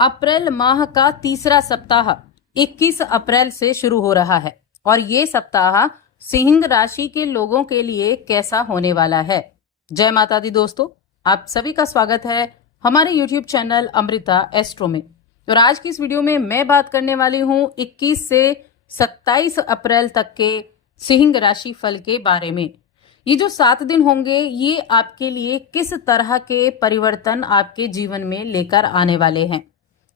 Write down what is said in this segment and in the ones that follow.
अप्रैल माह का तीसरा सप्ताह 21 अप्रैल से शुरू हो रहा है और ये सप्ताह सिंह राशि के लोगों के लिए कैसा होने वाला है। जय माता दी दोस्तों, आप सभी का स्वागत है हमारे YouTube चैनल अमृता एस्ट्रो में। और आज की इस वीडियो में मैं बात करने वाली हूँ 21 से 27 अप्रैल तक के सिंह राशि फल के बारे में। ये जो 7 दिन होंगे ये आपके लिए किस तरह के परिवर्तन आपके जीवन में लेकर आने वाले हैं,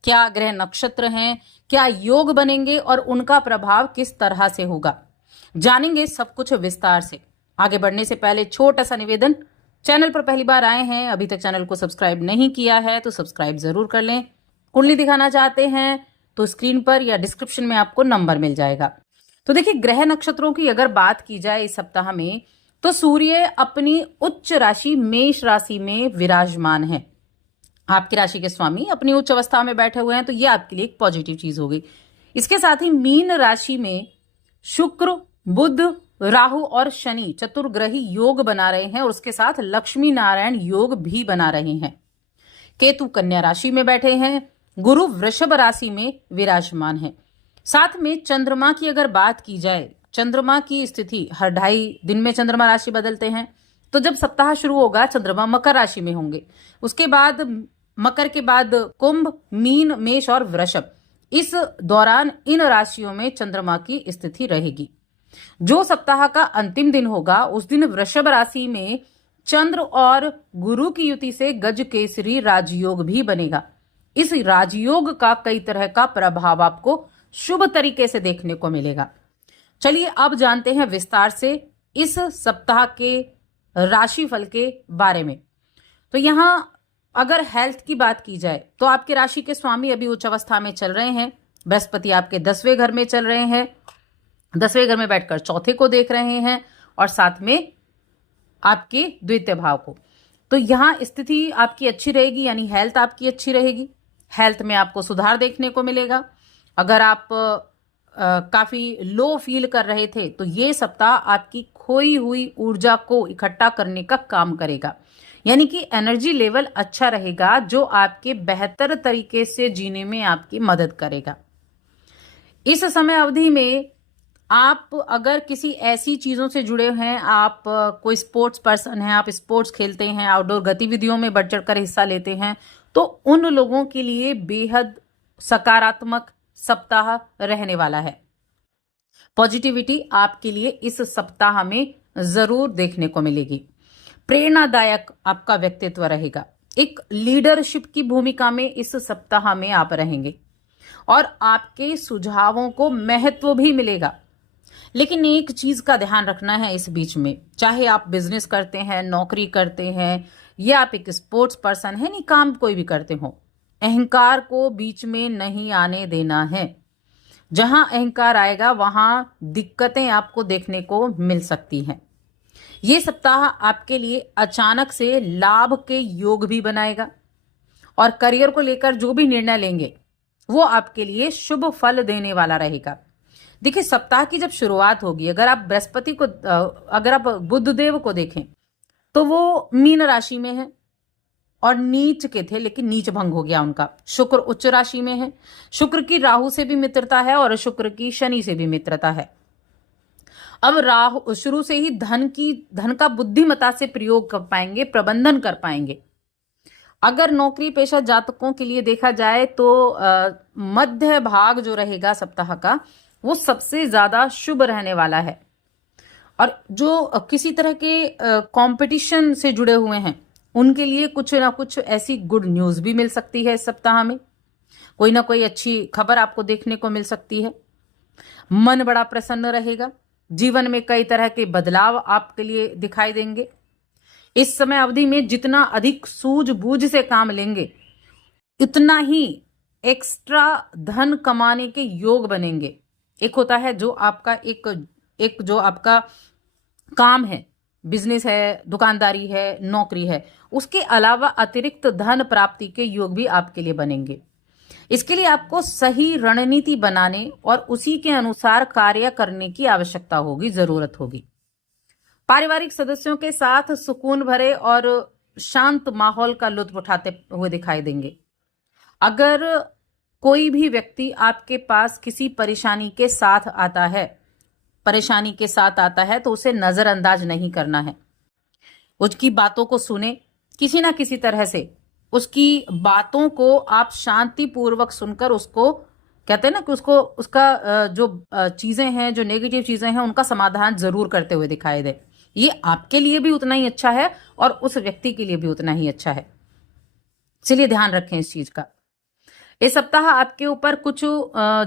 क्या ग्रह नक्षत्र हैं, क्या योग बनेंगे और उनका प्रभाव किस तरह से होगा, जानेंगे सब कुछ विस्तार से। आगे बढ़ने से पहले छोटा सा निवेदन, चैनल पर पहली बार आए हैं, अभी तक चैनल को सब्सक्राइब नहीं किया है तो सब्सक्राइब जरूर कर लें। कुंडली दिखाना चाहते हैं तो स्क्रीन पर या डिस्क्रिप्शन में आपको नंबर मिल जाएगा। तो देखिए, ग्रह नक्षत्रों की अगर बात की जाए इस सप्ताह में तो सूर्य अपनी उच्च राशि मेष राशि में विराजमान है। आपकी राशि के स्वामी अपनी उच्च अवस्था में बैठे हुए हैं, तो ये आपके लिए एक पॉजिटिव चीज होगी। इसके साथ ही मीन राशि में शुक्र, बुध, राहु और शनि चतुर्ग्रही योग बना रहे हैं और उसके साथ लक्ष्मी नारायण योग भी बना रहे हैं। केतु कन्या राशि में बैठे हैं, गुरु वृषभ राशि में विराजमान है। साथ में चंद्रमा की अगर बात की जाए, चंद्रमा की स्थिति हर 2.5 दिन में चंद्रमा राशि बदलते हैं। तो जब सप्ताह शुरू होगा चंद्रमा मकर राशि में होंगे, उसके बाद मकर के बाद कुंभ, मीन, मेष और वृषभ। इस दौरान इन राशियों में चंद्रमा की स्थिति रहेगी। जो सप्ताह का अंतिम दिन होगा उस दिन वृषभ राशि में चंद्र और गुरु की युति से गज केसरी राजयोग भी बनेगा। इस राजयोग का कई तरह का प्रभाव आपको शुभ तरीके से देखने को मिलेगा। चलिए अब जानते हैं विस्तार से इस सप्ताह के राशिफल के बारे में। तो यहां अगर हेल्थ की बात की जाए तो आपके राशि के स्वामी अभी उच्च अवस्था में चल रहे हैं। बृहस्पति आपके 10वें घर में चल रहे हैं, 10वें घर में बैठकर चौथे को देख रहे हैं और साथ में आपके द्वितीय भाव को। तो यहां स्थिति आपकी अच्छी रहेगी, यानी हेल्थ आपकी अच्छी रहेगी। हेल्थ में आपको सुधार देखने को मिलेगा। अगर आप काफी लो फील कर रहे थे तो ये सप्ताह आपकी खोई हुई ऊर्जा को इकट्ठा करने का काम करेगा, यानी कि एनर्जी लेवल अच्छा रहेगा जो आपके बेहतर तरीके से जीने में आपकी मदद करेगा। इस समय अवधि में आप अगर किसी ऐसी चीजों से जुड़े हैं, आप कोई स्पोर्ट्स पर्सन हैं, आप स्पोर्ट्स खेलते हैं, आउटडोर गतिविधियों में बढ़ चढ़कर हिस्सा लेते हैं, तो उन लोगों के लिए बेहद सकारात्मक सप्ताह रहने वाला है। पॉजिटिविटी आपके लिए इस सप्ताह में जरूर देखने को मिलेगी। प्रेरणादायक आपका व्यक्तित्व रहेगा। एक लीडरशिप की भूमिका में इस सप्ताह में आप रहेंगे और आपके सुझावों को महत्व भी मिलेगा। लेकिन एक चीज का ध्यान रखना है इस बीच में, चाहे आप बिजनेस करते हैं, नौकरी करते हैं या आप एक स्पोर्ट्स पर्सन है, नहीं काम कोई भी करते हो, अहंकार को बीच में नहीं आने देना है। जहां अहंकार आएगा वहां दिक्कतें आपको देखने को मिल सकती हैं। ये सप्ताह आपके लिए अचानक से लाभ के योग भी बनाएगा और करियर को लेकर जो भी निर्णय लेंगे वो आपके लिए शुभ फल देने वाला रहेगा। देखिए, सप्ताह की जब शुरुआत होगी, अगर आप बृहस्पति को अगर आप बुध देव को देखें तो वो मीन राशि में है और नीच के थे, लेकिन नीच भंग हो गया उनका। शुक्र उच्च राशि में है, शुक्र की राहु से भी मित्रता है और शुक्र की शनि से भी मित्रता है। अब राहु शुरू से ही धन का बुद्धिमता से प्रयोग कर पाएंगे, प्रबंधन कर पाएंगे। अगर नौकरी पेशा जातकों के लिए देखा जाए तो मध्य भाग जो रहेगा सप्ताह का वो सबसे ज्यादा शुभ रहने वाला है। और जो किसी तरह के कंपटीशन से जुड़े हुए हैं उनके लिए कुछ ना कुछ ऐसी गुड न्यूज भी मिल सकती है इस सप्ताह में। कोई ना कोई अच्छी खबर आपको देखने को मिल सकती है। मन बड़ा प्रसन्न रहेगा। जीवन में कई तरह के बदलाव आपके लिए दिखाई देंगे। इस समय अवधि में जितना अधिक सूझबूझ से काम लेंगे इतना ही एक्स्ट्रा धन कमाने के योग बनेंगे। एक होता है जो आपका एक जो आपका काम है, बिजनेस है, दुकानदारी है, नौकरी है, उसके अलावा अतिरिक्त धन प्राप्ति के योग भी आपके लिए बनेंगे। इसके लिए आपको सही रणनीति बनाने और उसी के अनुसार कार्य करने की आवश्यकता होगी, जरूरत होगी। पारिवारिक सदस्यों के साथ सुकून भरे और शांत माहौल का लुत्फ उठाते हुए दिखाई देंगे। अगर कोई भी व्यक्ति आपके पास किसी परेशानी के साथ आता है तो उसे नजरअंदाज नहीं करना है। उसकी बातों को सुने, किसी ना किसी तरह से उसकी बातों को आप शांतिपूर्वक सुनकर उसको, कहते हैं ना कि उसको उसका जो चीजें हैं, जो नेगेटिव चीजें हैं, उनका समाधान जरूर करते हुए दिखाई दे। ये आपके लिए भी उतना ही अच्छा है और उस व्यक्ति के लिए भी उतना ही अच्छा है। इसलिए ध्यान रखें इस चीज का। इस सप्ताह आपके ऊपर कुछ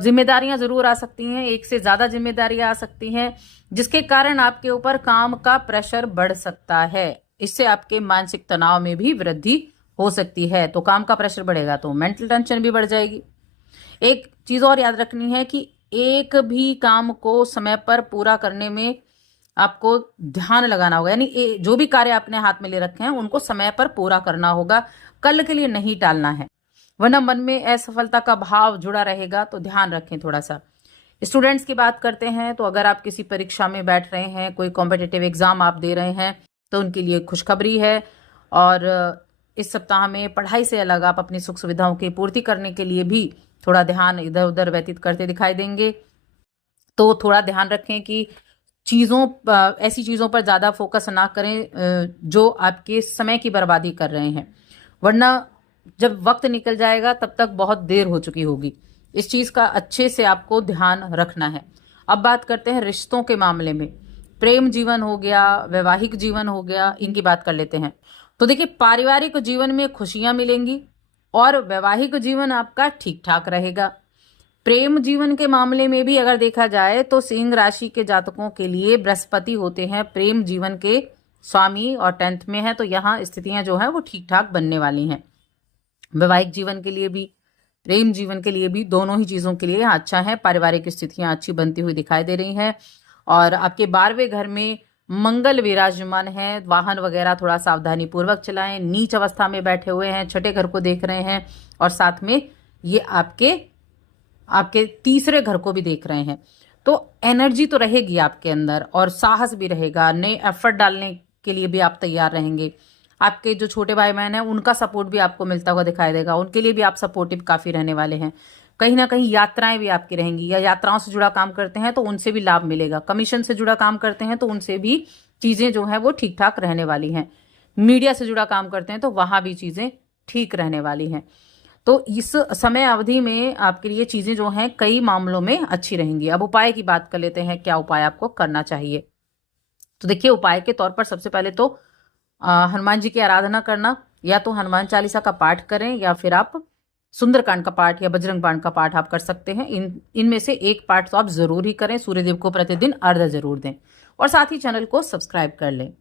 जिम्मेदारियां जरूर आ सकती हैं, एक से ज्यादा जिम्मेदारियां आ सकती हैं, जिसके कारण आपके ऊपर काम का प्रेशर बढ़ सकता है। इससे आपके मानसिक तनाव में भी वृद्धि हो सकती है। तो काम का प्रेशर बढ़ेगा तो मेंटल टेंशन भी बढ़ जाएगी। एक चीज और याद रखनी है कि एक भी काम को समय पर पूरा करने में आपको ध्यान लगाना होगा, यानी जो भी कार्य आपने हाथ में ले रखे हैं उनको समय पर पूरा करना होगा, कल के लिए नहीं टालना है, वरना मन में असफलता का भाव जुड़ा रहेगा। तो ध्यान रखें थोड़ा सा। स्टूडेंट्स की बात करते हैं तो अगर आप किसी परीक्षा में बैठ रहे हैं, कोई कॉम्पिटिटिव एग्जाम आप दे रहे हैं, तो उनके लिए खुशखबरी है। और इस सप्ताह में पढ़ाई से अलग आप अपनी सुख सुविधाओं की पूर्ति करने के लिए भी थोड़ा ध्यान इधर उधर व्यतीत करते दिखाई देंगे। तो थोड़ा ध्यान रखें कि ऐसी चीज़ों पर ज़्यादा फोकस ना करें जो आपके समय की बर्बादी कर रहे हैं, वरना जब वक्त निकल जाएगा तब तक बहुत देर हो चुकी होगी। इस चीज़ का अच्छे से आपको ध्यान रखना है। अब बात करते हैं रिश्तों के मामले में। प्रेम जीवन हो गया, वैवाहिक जीवन हो गया, इनकी बात कर लेते हैं। तो देखिए, पारिवारिक जीवन में खुशियां मिलेंगी और वैवाहिक जीवन आपका ठीक ठाक रहेगा। प्रेम जीवन के मामले में भी अगर देखा जाए तो सिंह राशि के जातकों के लिए बृहस्पति होते हैं प्रेम जीवन के स्वामी और 10th में है, तो यहाँ स्थितियां जो है वो ठीक ठाक बनने वाली हैं। वैवाहिक जीवन के लिए भी, प्रेम जीवन के लिए भी, दोनों ही चीजों के लिए यहाँ अच्छा है। पारिवारिक स्थितियां अच्छी बनती हुई दिखाई दे रही हैं। और आपके 12वें घर में मंगल विराजमान है। वाहन वगैरह थोड़ा सावधानी पूर्वक चलाएं। नीच अवस्था में बैठे हुए हैं, छठे घर को देख रहे हैं और साथ में ये आपके तीसरे घर को भी देख रहे हैं। तो एनर्जी तो रहेगी आपके अंदर और साहस भी रहेगा, नए एफर्ट डालने के लिए भी आप तैयार रहेंगे। आपके जो छोटे भाई बहन हैं उनका सपोर्ट भी आपको मिलता हुआ दिखाई देगा, उनके लिए भी आप सपोर्टिव काफी रहने वाले हैं। कहीं ना कहीं यात्राएं भी आपकी रहेंगी, या यात्राओं से जुड़ा काम करते हैं तो उनसे भी लाभ मिलेगा। कमीशन से जुड़ा काम करते हैं तो उनसे भी चीजें जो है वो ठीक ठाक रहने वाली हैं। मीडिया से जुड़ा काम करते हैं तो वहां भी चीजें ठीक रहने वाली हैं। तो इस समय अवधि में आपके लिए चीजें जो हैं कई मामलों में अच्छी रहेंगी। अब उपाय की बात कर लेते हैं, क्या उपाय आपको करना चाहिए। तो देखिए, उपाय के तौर पर सबसे पहले तो हनुमान जी की आराधना करना, या तो हनुमान चालीसा का पाठ करें या फिर आप सुंदरकांड का पाठ या बजरंग बाण का पाठ आप कर सकते हैं। इनमें से एक पाठ तो आप जरूर ही करें। सूर्यदेव को प्रतिदिन अर्घ्य जरूर दें और साथ ही चैनल को सब्सक्राइब कर लें।